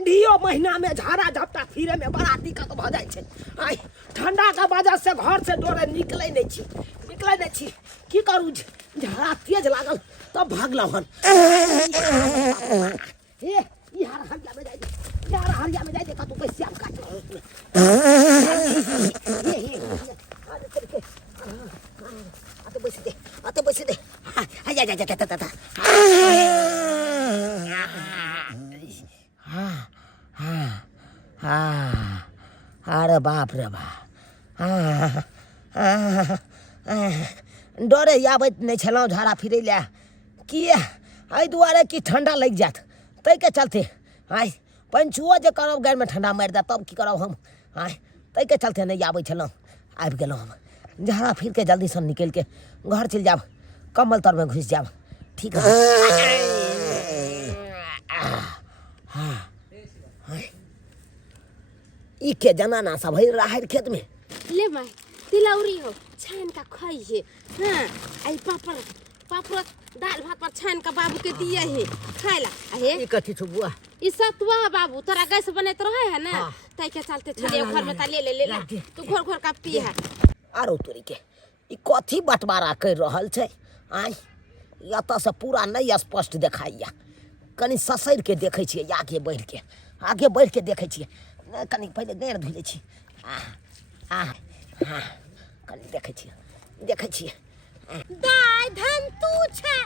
ठंडियो महीना में झाड़ा झपटा फिरे में बड़ा दिक्कत भ जाय छै। आई ठंडा के वजह से घर से डोरे निकलै नै छी की करू झाड़ा तेज लागल तब भागलौ हन। ए ई हार हरिया में जाय दे यार हरिया में जाय दे कतौ पैसा काट आते बैसे दे जा अरे बाप रे बाप डरे आबैत नहीं छलौं झाड़ा फिरै लए किए एहि दुआरे कि ठंडा लग जात तै के चलते आइ पंचुओ जे करब गाड़ में ठंडा मारि दे तब की करब हम आइ तै के चलते नहीं आबै छलौं आबि गेलौं हम झाड़ा फिर के जल्दी से निकल के घर चल जाब कम्बल तर में घुस जाब ठीक है। ई के जनाना सब है राहर खेत में ले माय तिलौरी हो छान का खाई है। हां आई पापड़ दाल भात पर छान का बाबू के दिए है खाइला। अहे ई कथि छु बुआ ई सतुआ बाबू तोरा गैस बनैत रहे है ना तै के चलते छले घर में ता ले तू घर का पी है। आरो तोरी के ई कथि बंटवारा कर रहल छै आई एतऽ से पूरा नहीं स्पष्ट देखाइया कनी ससैर के देखे छियै आगे बढ़ के देखे छियै कनी पहले गैर धुले छी कनी देखे छियै दाय धन तू छे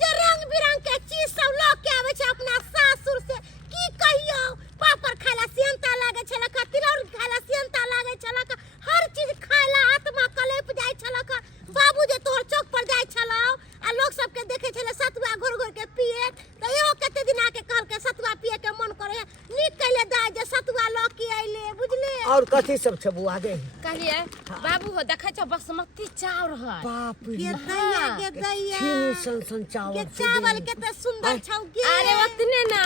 जे रंग बिरंग के चीज सब ल के आवे छे अपना सासुर से की कहियो पापड़ खाइला सेंता लागे छला का तिलौरी खाइला सेंता लागे छला का हर चीज खाइला आत्मा कलेप जाय छला का बाबू जे तोहर चौक पर जाय छलाओ आ लोग सब के देखे छले सतुआ घोर के पिए त एहो कते दिन आके कहल के सतुआ पिए के मन करे नीक कहले दाय जे सतुआ ल के आइले बुझले। और कथि सब छै बुआ गे कहलिए बाबू हो देखै छ बासमती चावल है बाप रे के दैया चीनी सन चावल के चावल केते सुंदर छौ गे। अरे ओतने ना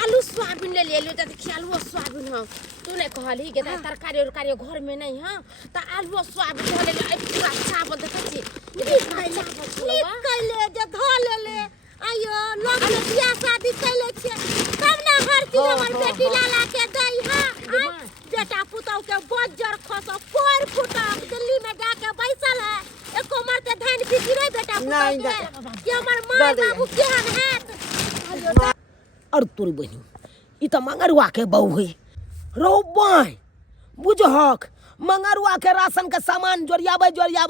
आलू सोयाबीन ले लियो त आलू सोयाबीन हो तू ने कहली के तरकारी और कारी घर में नहीं है त आलू सोयाबीन ले ले पूरा चावल देखै छी नीक कहले जे ध ले आयो लोग के बियाह शादी कैले छे तब ना हर चीज हमर बेटी लाला के दई है। बेटा पुतौ के बज्जर खस कोर फुटा दिल्ली में जाके बैसल है एको मरते धान बिकिरे बेटा पुतौ के हमर मां बाबू केहन है। और तोरी बहिनी ई त मंगरुआ के बहू है रो बाय बुझहक मंगरुआ के राशन के सामान जोरियाबे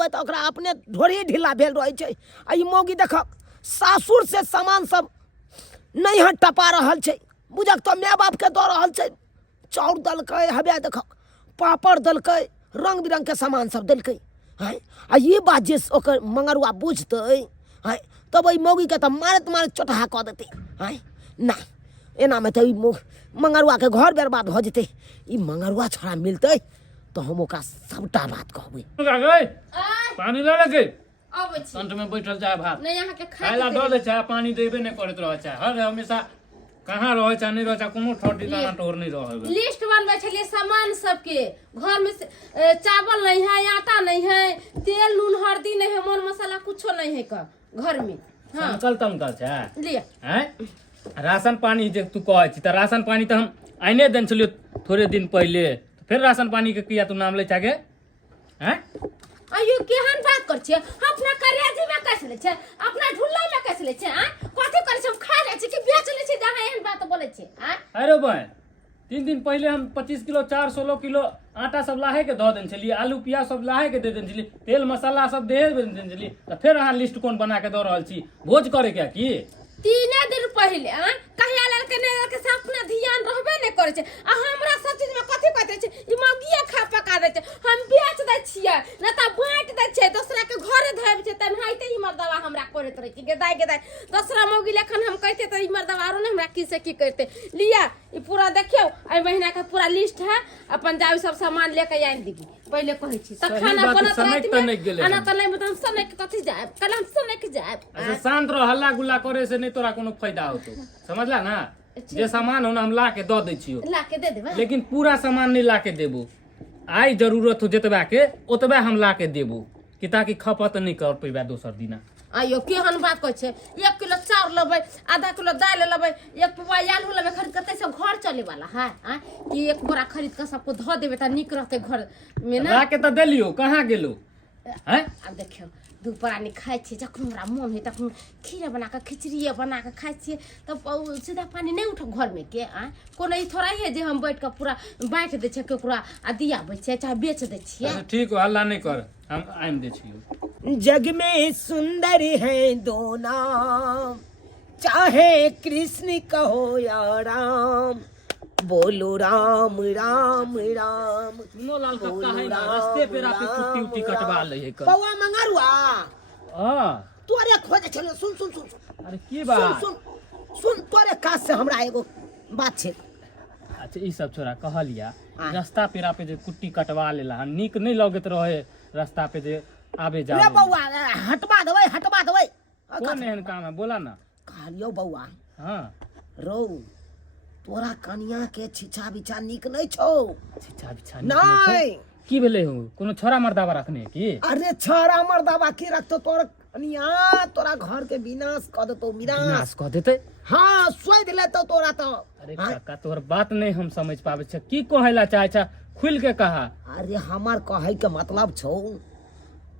त ओकरा अपने ढोरी ढीला भेल रहै छै। आ ई मौगी देखक सासुर से सामान सब नहीं है टपा रहल छै बुझक तो माय बाप के दऽ रहल छै चाउर दलकै हबे देखक पापड़ दलकै रंग बिरंग के सामान सब दलकै है। आ ये बात जे ओकर मंगरुआ बुझतै है तब ई मौगी के त मारत चोटहा क देतै है ना एना में त ई मंगरुआ के घर बर्बाद हो जेतै। ई मंगरुआ छोड़ा मिलतै तो हम ओकरा सबटा बात कहबै। पानी ले ले के आबै छी संत में बैठल चाहे भात नहीं यहाँ के खाइला दऽ दे चाहे पानी देबे नहीं करत रह चाहे हर हमेशा कहाँ रहे चाहे नहीं रहे चाहे कोनो ठोर ठिकाना टोर नहीं रहे लिस्ट बनबै छलिए सामान सबके घर में चावल नहीं है आटा नहीं है तेल नून हल्दी नहीं है मर मसाला कुछो नहीं है का घर में। हां संकल तमकल छै लिया हैं राशन पानी जे तू कहै छी त राशन पानी त हम आइने देन छलियो थोड़े दिन पहले फिर राशन पानी के किया तू नाम ले छागे हैं आयो केहन बात कर छे अपना करियाजी में कैसे ले छे अपना ढुल्ला में कैसे ले छे हां कथि करे छे हम खा ले छे कि बेच ले छे जहां एहन बात बोले छे हां। अरे भाई 3 दिन पहले हम 25 किलो 416 किलो आटा सब लाहे के दऽ देन छलिए आलू प्याज सब लाहे के दे देन छलिए तेल मसाला सब दे देन छलिए त फिर अहाँ लिस्ट कोन बना के दऽ रहल छी भोज करे क्या की 3 दिन पहले हां कहिया लड़के ने के से अपना ध्यान रहबे नहीं करे छे आ हमरा सब चीज में कथि कहते छे ई मगिया खा पका दे छे हम बेच दे छिए न त बांट दे छे दूसरा के घरे धैब छे तन्हाइते ई मर्दवा हमरा करत रही के दाई दूसरा मौगी लेखन हम कहते त ई मर्दवा आरो ने हमरा की से की करते लिया ई पूरा देखियो आई महीना का पूरा लिस्ट है अपन जाऊ सब सामान लेके आइन दीगी पहले कहै छी त खाना बनत रात में खाना त नहीं बताम सने के कथि जाए कलम सने के जाए शांत रह हल्ला गुल्ला करे से नहीं तोरा कोनो फायदा होतो समझला ना जे सामान हो ना हम ला के दऽ दै छियो ला के दे देबा लेकिन पूरा सामान नहीं ला के देबो आई जरूरत हो जेतबा के ओतबा हम ला के देबो कि ताकि खपत नहीं कर पैबा दोसर दिना आइयो केहन बात कहै छै 1 किलो चाउर लेबै आधा किलो दालि लेबै 1 पौवा आलू लेबै खरीद के तैसे घर चले वाला है कि एक बोरा खरीद के सबको धो देबै त निक रहतै घर में ना राके त देलियो कहाँ गेलो हैं अब देखियो दू प्राणी खाइ छियै जखन हमरा मोन होइ तखन खीरा बना के खिचड़िए बना के खाइ छियै तब सीधा पानी नहीं उठ घर में के कोनो ई थोड़ा है जे हम बैठ के पूरा बांट दै छै केकरा आ दिया बै छै चाहे बेच दै छियै अच्छा ठीक हो हल्ला नहीं कर हम आइम दे छियो जग में सुंदर है दो नाम चाहे कृष्ण कहो या राम बोलो राम राम राम सुनो लाल कक्का है ना रास्ते पे राके कुट्टी उट्टी कटवा ले है कर बउआ मंगरुआ हां तोरे खोजे छलो सुन सुन सुन अरे की सुन बात सुन सुन तोरे काज से हमरा एगो बात छै अच्छा ई सब छोरा कहलिया हाँ। रास्ता पेरा पे जे कुट्टी कटवा लेला निक नहीं लगत रहे रास्ता पे जे आबे जा रे बउआ हटवा देबै कौन एहन काम है बोला ना कहलियो बउआ हां रौ तोरा कनिया के छिछा बिछा निक नहीं छौ छिछा बिछा नहीं की भेले हो कोनो छोरा मर्दावा रखने की अरे छोरा मर्दावा की रखतो तोर कनिया तोरा घर के विनाश क देतो विनाश विनाश कह देते हाँ सोच लेतो तोरा तो अरे काका तोहर बात नहीं हम समझ पावे छ की कहेला चाहे छ खुल के कहा अरे हमार कहे के मतलब छौ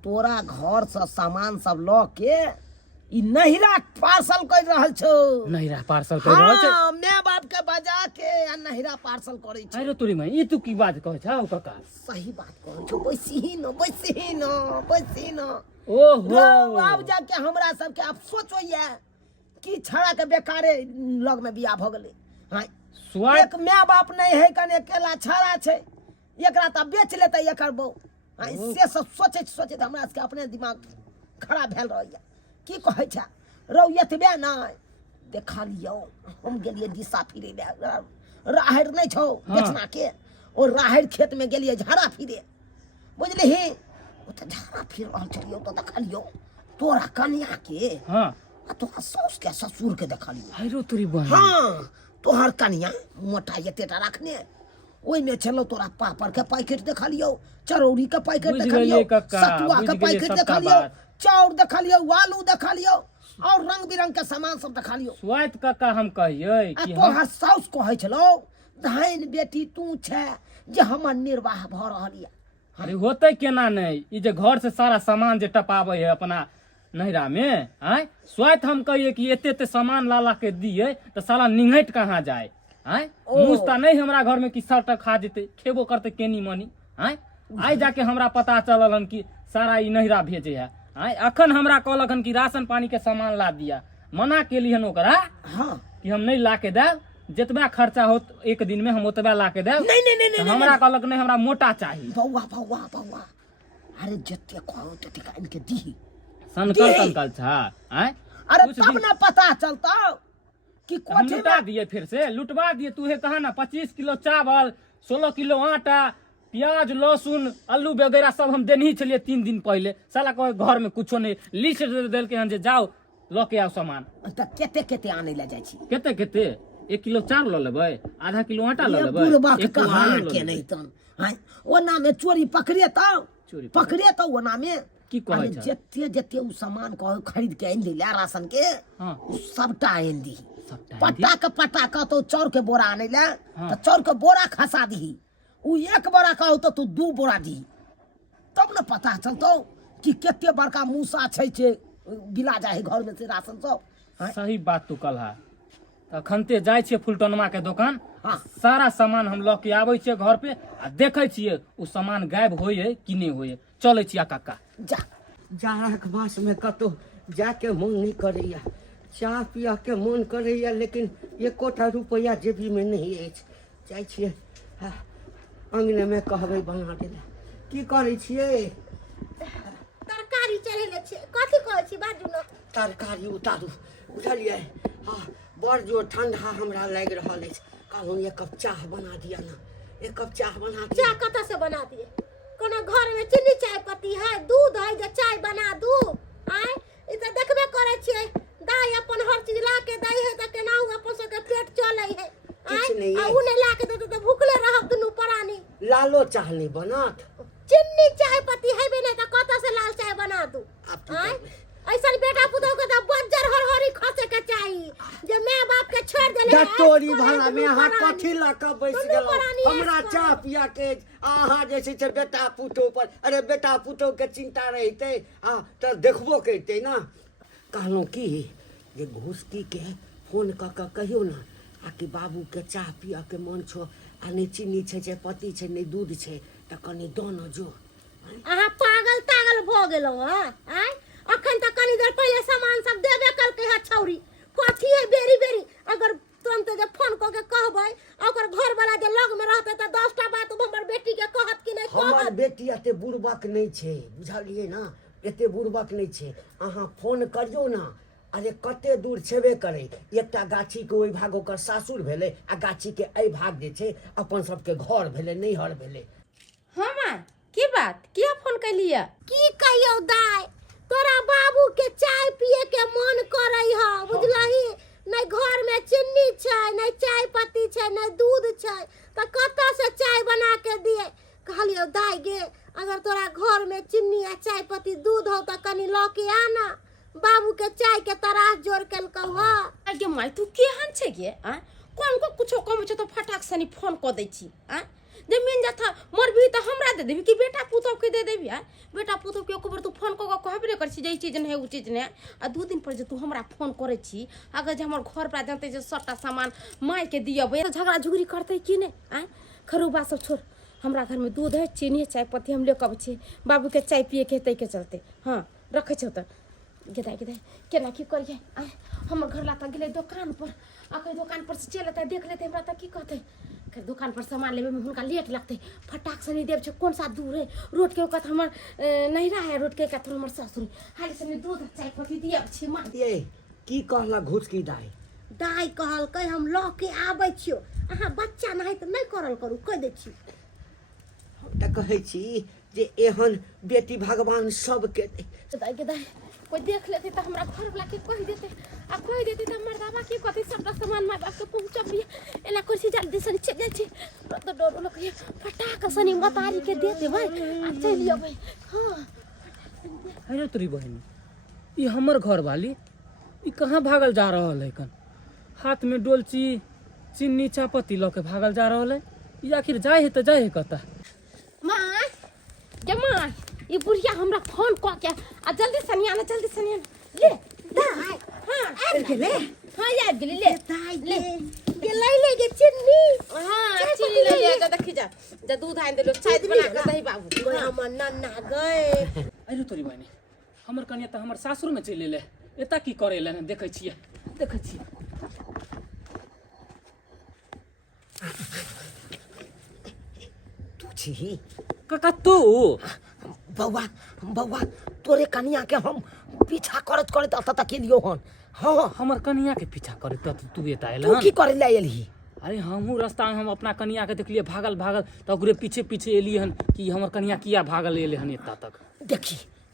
तोरा घर से सामान सब ल के ई नहिरा पार्सल कर रहल छौ नहिरा पार्सल कर रहल छै हाँ मैं बाप के बजा के आ नहिरा पार्सल करे छौ अरे तोरी में ई तू की बात कहे छ काका सही बात कहै छौ बैसी न ओहो अब जाके हमरा सबके आप सोचो ये कि छड़ा के बेकारे लग में बियाह भ गेलै हां स्वाद एक माय बाप नहीं है कने अकेला छड़ा छै एकरा त बेच लेतै एकर बौ हां से सब सोचे हमरा सबके अपने दिमाग खराब भेल रहैया की कहै छै रौ एतबे नहि देखा लियौ हम गेलियै दिशा फिरे ले राहैर नहीं छौ बेचना के ओ राहैर खेत में गेलियै झाड़ा फिरे बुझलिही ओ त झाड़ा फिर रहल छलियौ त देखलियौ तोरा कन्या के हां आ तोरा साउस के ससुर के देखलियौ आइरो तोरी बहन हाँ तोहर कन्या मोटा एतेटा रखने ओइ में चलो तोरा पापड़ के पैकेट देखलियौ चरौरी के पैकेट बुझ देखलियौ गेलियै कक्का, सतुआ बुझ के गेलियै पैकेट सबटा देखलियौ बात। चाउर देखलियौ आलू देखलियौ और रंग बिरंग के सामान सब देखलियौ स्वाद काका हम कहियै आ कि हम तोहर साउस कहै छलौ धान बेटी तू छै जे हमर निर्वाह भ रहल या अरे होते केना नहीं ई जे घर से सारा सामान जे टपावे है अपना नहिरा में आय स्वाद हम कहिए कि एते सामान लाला के दिए तो साला निंघट कहाँ जाए आय मुस्ता नहीं हमरा घर में कि सबटा खा जेते खेबो करते केनी मनी आय आइ जाके हमरा पता चलल हन कि सारा ई नहिरा भेजे है आय अखन हमरा कहलक हन कि राशन पानी के सामान ला दिया मना केली हन ओकरा हाँ कि हम नहीं ला के देब जितबा खर्चा होत एक दिन में हम ओतबा ला के देब नहीं तो हमरा कहलक नहीं हमरा मोटा चाहिए बौआ अरे जते कहो तते का इनके दी संकल था आय अरे कुछ तब दिन- ना पता चलता कि हम कोठे लुटा में दिए फिर से लुटवा दिए तू है कहा ना 25 किलो चावल 16 किलो आटा प्याज लहसुन आलू वगैरह सब हम देने ही चलिए 3 दिन पहले साला को घर में कुछो नहीं लिस्ट दे देल के हन जे जाओ ल के आओ सामान त केते आने ले जाय छी केते केते 1 किलो चावल ल लेबै आधा किलो आटा ल ये लेबै बुढ़बा के 1 किलो कहा आलू ल के लेबै। नहीं तन हां ओना में चोरी पकड़े तो चोरी पकड़े तो ओना में की कहै अरे छै? जते उ सामान कहो खरीद के आइन दिला राशन के हां उ सबटा आइन दी सबटा पटा का तो चाउर के बोरा आने ले हाँ। तो चाउर के बोरा खसा दी उ एक बोरा कहो तो तू 2 बोरा दी तब न पता चलतो कि केते बड़का मूसा छै बिला जाए घर में से राशन सब हाँ। सही बात तू कहला अखनते जाय छियै फुलटनमा के दुकान हाँ। सारा सामान हम ल के आबै छियै घर पे आ देखै छियै उ सामान गायब होय है कि नहीं होय है चलै छियै काका जा जाड़क मास में कतौ जाके मन नहीं करैया चाह पिया के मन करैया लेकिन एकोटा रुपया जेबी में नहीं अछि जाइ छियै अंगने में कहबै बना देला की करै छियै तरकारी चढ़ेले छै कथी कहै छी बाजू न तरकारी उतारू बुझलियै हाँ बड़ जो ठंडा हमरा लागि रहल अछि कहलहुँ एक कप चाह बना दिया ना एक कप चाह बना दिया चाय कतऽ से बना दिए कोनो घर में चीनी चाय पत्ती है दूध है जे चाय बना दू आय ई त देखबे करे छियै दाई अपन हर चीज ला के दै है त केनाहू अपन सबके पेट चलै है किछु नहि आ है। उ नहीं ला के देते त भूखले रहब दुनू प्राणी लालो चाह नहीं बनत चीनी चाय पत्ती है भी नहीं त कतऽ से लाल चाय बना दू आब की आय करबै? ऐसा बेटा पुतौ के तो बज्जर हरहरी खसे के चाहिए जे माय बाप के छोड़ देले डटोरी भला में अहाँ कथी ला के बैस गेलौ हमरा चाह पिया के अहाँ जे छै बेटा पुतौ पर अरे बेटा पुतौ के चिंता रहिते त देखबो करते ना कहलहुँ की जे घुसकी के फोन क के कहियो ना आ कि बाबू के चाह पिया के मन छो आ नहीं चीनी छै पति छै नहीं दूध छै त कनी दो न जो अहाँ पागल तागल भ गेलौ हैं अखन तक कनी देर पहले सामान सब देबे करके है छौरी कथी है बेरी बेरी अगर तुम तो जब फोन क के कहबै ओकर घर वाला जे लग में रहते त 10टा बात हमर बेटी के कहत कि नहीं कहत हमर बेटी एते बुड़बक नहीं छै बुझलिए ना एते बुड़बक नहीं छै अहाँ फोन करियो ना अरे कते दूर छेबे करे एकटा गाछी के ओइ भाग ओकर सासुर भेले आ गाछी के एहि भाग जे छै अपन सबके घर भेले नैहर भेले हां मां की बात किया फोन कैलिया की कहियो दाई तोरा बाबू के चाय पिए के मन करे ह बुझलही नहीं घर में चीनी छै नहीं चाय पत्ती छै नहीं दूध छै त कत्ता से चाय बना के दिए कहलियो दाई गे अगर तोरा घर में चीनी आ चाय पत्ती दूध हो त कनी ल के आना बाबू के चाय के तरास जोड़ के कहू गे माय तू केहन छै गे कोन को कुछो कम छै त फटाक सनी फोन क दै छी जे मिल जात मोर भी त हमरा दे देबी कि बेटा पुतौ के दे देबी बेटा पुतौ के एको बार तू फोन क के कहबे कर छी जे ई चीज नहीं है उ चीज नहीं आ 2 दिन पर जे तू हमरा फोन करे छी अगर जे हमर घर पर जानते जे सबटा सामान माय के दियबे त झगड़ा झुगड़ी करते कि नहीं खरुबा सब छोड़ हमरा घर में दूध है चीनी है चाय पत्ती हम ले कब छी बाबू के चाय पिए के तै के चलते हां रखे छ त गेदा केना की करिए हमर घर लाता गेले दुकान पर अखै दुकान पर से चलता देख लेते हमरा त की कहते के दुकान पर सामान लेवे में हुनका लेट लगते फटाक से नहीं देव छ कौन सा दूर है रोड के ओकत हमर नहीं रहा है रोड के कत हमर ससुर हाली से दूध चाय पत्ती दिया छी मां ये की कहला घुसकी दाई दाई कहल के हम ल के आबै छियो अहाँ बच्चा नहीं त नहीं करल करू कह दे छी हम त कहै छी जे एहन बेटी भगवान सबके दाई कोई देख लेते त हमरा घर वाला के कह देते आ कह देते त हमर दादा के कथि सबटा सामान माय बाप के पहुंचबी एना कोसी जल्दी से चल जाय छी त डर लोग के फटाक सनी मतारी के दे देबै आ चल जेबै हां अरे तोरी बहन ई हमर घर वाली ई कहाँ भागल जा रहल है कन हाथ में डोलची चीनी चापत्ती ल के भागल जा रहल है ई आखिर जाए है त जाए है कता मां जमा ये बुढ़िया हमरा फोन क के आ जल्दी सनिया ले दाई हां आ गेले हां या गेले ले दाई ले ले के चिन्नी हां चिन्नी ले जा देखि जा दूध आइन देलो चाय बना के दही बाबू कोई हमर नन्ना गए अरे तोरी बहन हमर कन्या त हमर सासुर में चलि ले एता की करे ले देखै छियै तू छी काका तू बौआ तोरे कनिया के हम पीछा करत अत तक एलियो हन हाँ हमर कन्या के पीछा करे त तू एता तू एला की करे ले एलही अरे हमहू रास्ता में हम अपना कन्या के देखलिए भागल त ओकरे पीछे एली हन कि हमर कन्या किया भागल एले हन एता तक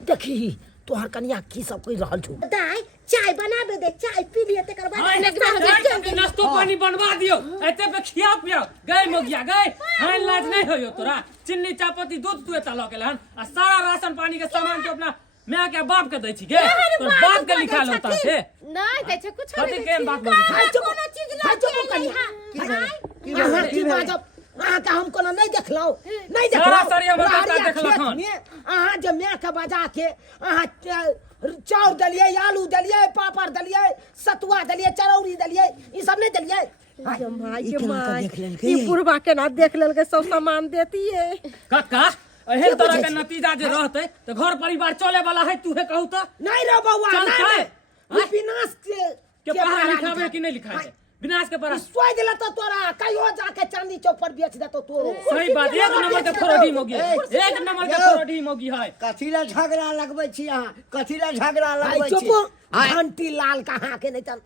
देखी तोहर कनिया की सब कह रहल छु दाई चाय बनाबे दे चाय पी लिए तकर बाद नाश्तो पानी बनवा दियो एते पे खिया पिया गए मोगिया गए हां लाज नहीं होयो तोरा चीनी चापत्ती दूध तू एता ल के हन आ सारा राशन पानी के सामान के अपना मैं के बाप के दै छी गे तोर बाप के लिखा होता से नहीं दै छै कुछ कथि केन बात बोल कोनो चीज ल के की बाजब अहाँ के हम कोनो नहीं देखलौ सारा सारी हमर बच्चा देखलक हन अहाँ जे मैं के बजा के अहाँ चाउर दलिए आलू दलिए पापड़ दलिए सतुआ दलिए चरौरी दलिए ई सब नहीं दलिए ई बुढ़वा के ना देख लेल के सब सामान देती है काका एहन तरह के नतीजा जे रहते त घर परिवार चले वाला है तू हे कहू त नहीं रे बौआ नहीं विनाश के पढ़ा लिखावे कि नहीं लिखाए विनाश के पढ़ा सोच दिला तो तोरा कहियो जाके चांदी चौक पर बेच देतो तो सही बात एक नंबर के फरोडी मोगी एक नंबर के फरोडी मोगी है कथी ला झगड़ा लगबै छी अहाँ कथी ला झगड़ा लगबै छी चुप घंटी लाल कहाँ के नहीं चल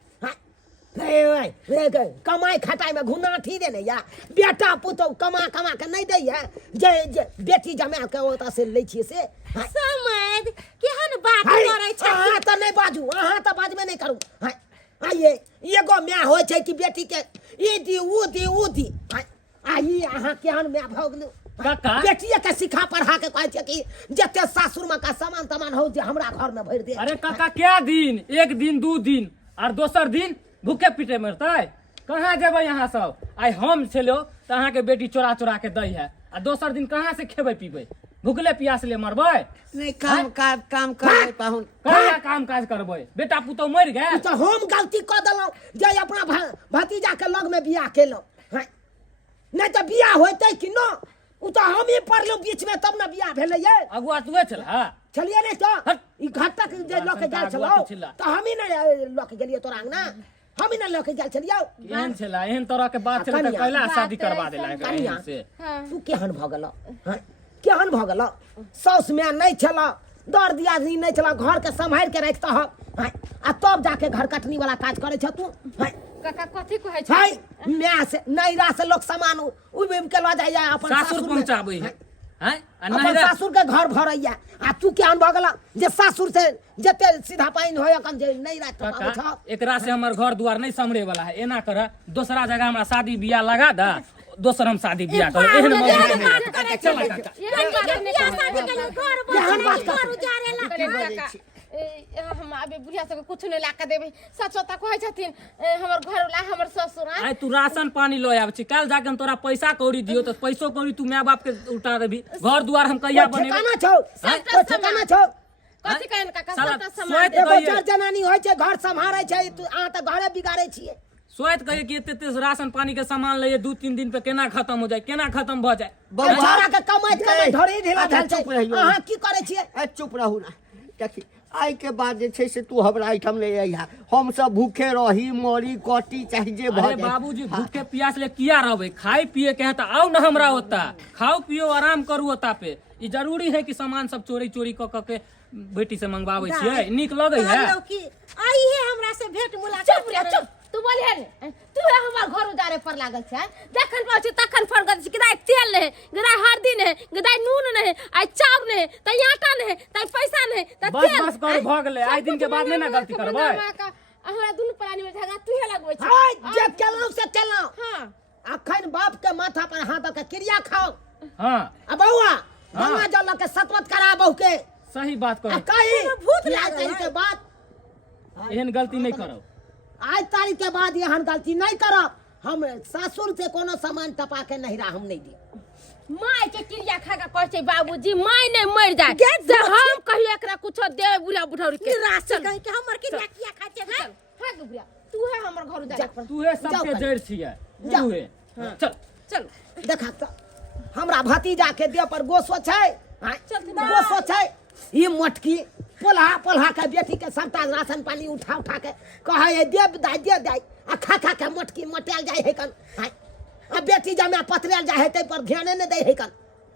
कमाई खटाई में घुना थी देने या बेटा पुतो कमा के नहीं दै है जे बेटी जमा के ओता से लै छी से समझ केहन बात करे छै अहाँ त नहीं बाजू अहाँ त बाजबे नहीं करू आइए एगो मैं होय छै कि बेटी के ई दी उ दी आ ई अहाँ केहन मैं भऽ गेलू काका बेटिए के सिखा पढ़ा के कहै छै कि जते सासुर में का सामान तमान हो जे हमरा घर में भर दे। अरे काका क्या दिन, एक दिन 2 दिन और दोसर दिन भूखे पीटे मरतै? कहाँ जेबै यहाँ सब? आइ हम छलो तो अहाँ के बेटी चोरा चोरा के दै है, आ दोसर दिन कहाँ से खेबै पीबै? भूखले प्यासले मरबै? नहीं काम कर पाहुन। कहिया काम काज करबै? बेटा पुतौ मर गए तो हम गलती क देलौ जे अपना भतीजा के लग में बियाह केलौ। नहीं तो बियाह होतै कि न? उ तो हम ही पढ़लौ बीच में तब न बियाह भेलै ये। अगुआ तुए छला? चलिए नहीं तो हट। ई घर तक जे ल के गेल छलौ तो हम ही न ल के गेलिए तोरा अंगना, हम ही न ल के गेल छलियौ। एहन छला, एहन तरह के बात छला त कनिया, कैला शादी करवा देला कनिया, है से। तू केहन भ गेल? केहन भ गेल? साउस में नहीं छला, दर दियादनी नहीं छला, घर के संभाल के रखता ह आ तब जाके घर कटनी वाला काज करे छ तू। काका कथी कहै छै? हाय मैं से नैरा से लोग सामान उबिम के ल जाइया अपन सासुर में। पहुंचाबै है, हैं? आ अपन नहिरा सासुर के घर भरैया आ तू केहन भ गेल जे सासुर से जते सीधा पाइन होय कम जे नैरा टपाबै छ। काका एकरा से हमर घर दुआर नहीं संभरे वाला है। एना कर दूसरा जगह हमरा शादी बियाह लगा दा, दोसर हम शादी बियाह करो। एहन मौका नहीं है। चल काका हम अबे बुढ़िया सबके कुछ नहीं ला के देबे। सच सच कहै छथिन हमर घर वाला हमर ससुर आइ तू राशन पानी लो आबै छी, काल जाके हम तोरा पैसा कौड़ी दियो तो पैसो कौड़ी तू माय बाप के उठा देबी। घर दुआर हम कहिया बनेबे? ठिकाना छौ ठिकाना छौ। कथी कहन काका? साला सबटा सोइत सामान एगो कहिए, चार जनानी होय छै घर संभारै छै, तू अहाँ त घरे बिगाड़ै छियै। सोइत कहिए कि एते राशन पानी के सामान लइए 2-3 दिन पे केना खत्म हो जाए, केना खत्म भ जाए? बेचारा के कमाइत ढोरी ढेला अच्छा, धल छै। चुप रहियो। अहाँ की करै छियै? चुप रहू ना। देखी आई के बाद जे छै से तू हमरा आइटम ले अइहा, हम सब भूखे रही मरी कटी चाहे जे भ अरे बाबूजी भूखे प्यास ले किया रहबे? खाए पिए के है त आओ ना हमरा होता, खाओ पियो आराम करू होता पे। ई जरूरी है कि सामान सब चोरी चोरी क के बेटी से मंगवावे छियै? नीक लगे है? आई है हमरा से भेंट मुलाकात। चुप रे चुप। तू बोलिए ने तू हमर घर उजारे पर लागल छै। जखन पहुंची तखन फोन कर छी गदाई तेल नहीं, गदाई हल्दी नहीं, गदाई नून नहीं, आई चाउर नहीं, तई आटा नहीं, तई पैसा नहीं, तई बस तेल। बस कर भ गेलै। आइ दिन के बाद नहीं ना गलती करबै। हमरा दुनु प्राणी में झगड़ा तू हे लगबै छै। हाय जे केलौ से केलौ। हां अखन बाप के माथा पर हाथ के क्रिया खाओ। हां आ बौआ गंगा जल के सतवत करा बहू के। सही बात आ करो, कही भूत आज तारीख के बाद एहन गलती नहीं करो। आज तारीख के बाद एहन गलती नहीं करब। हम सासुर से कोनो सामान टपा के नहिरा हम नहीं दी। माय के क्रिया खा के कहै छै बाबूजी माय नहीं मर जाए से हम कहियो एकरा कुछो देबे बुढ़ा बुढ़ौरी के राशन कहि के हमर क्रिया किया खाइ छै। भाग बुढ़िया तू है हमर घर उजारे पर। तू है सबके जड़ छियै, तू है। चल चल देखा त हमरा भतीजा के देह पर गोसो छै। चल गोसो छै। ई मोटकी पोल्हा के बेटी के सबटा राशन पानी उठा के कहे दे दाई आ खा के मोटकी मोटेल जाय है कन। आ बेटी जमे पथरेल जाय है तै पर ध्याने न दै है कन।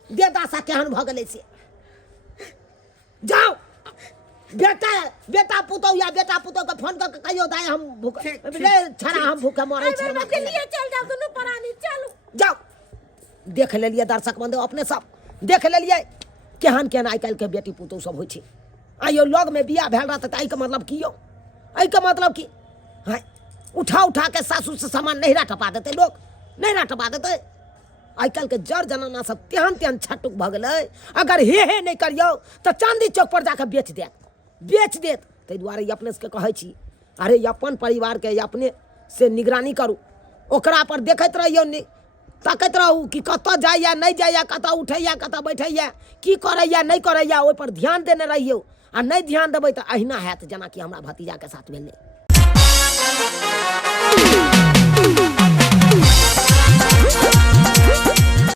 दे दासा केहन भ गेलै से। जाओ बेटा पुतौ या बेटा पुतौ के फोन के कहियो दाई हम भूखे रे छरा हम भूखे मरै छै। चल जाओ दुनु प्राणी चलू। जाओ देख लेलिए दर्शक बंधु अपने सब देख लेलिए केहन आइ काल्हि के बेटी पुतौ सब होइ छै। आइयो लग में बियाह भेल रहत त के मतलब की यौ? एहि के मतलब की है उठा के सासुर से सामान नहिरा टपा देते लोग, नहिरा टपा देते। आइ काल्हि के जड़ जनाना सब तेहन छटुक भ गेलै। अगर हे नहीं करियो तो चांदी चौक पर जाके बेच देत। ताहि दुआरे अपने से कहै छी अरे अपन परिवार के अपने से निगरानी करू, ओकरा पर देखैत रहियो ताकैत रहू कि कतऽ जाइया नहीं जाइया, कतऽ उठैया कतऽ बैठैया, की करैया नहीं करैया, ओहि पर ध्यान देने रहियो। आ नहीं ध्यान देबै तऽ अहिना हैत जेना कि हमरा भतीजा के साथ भेलै।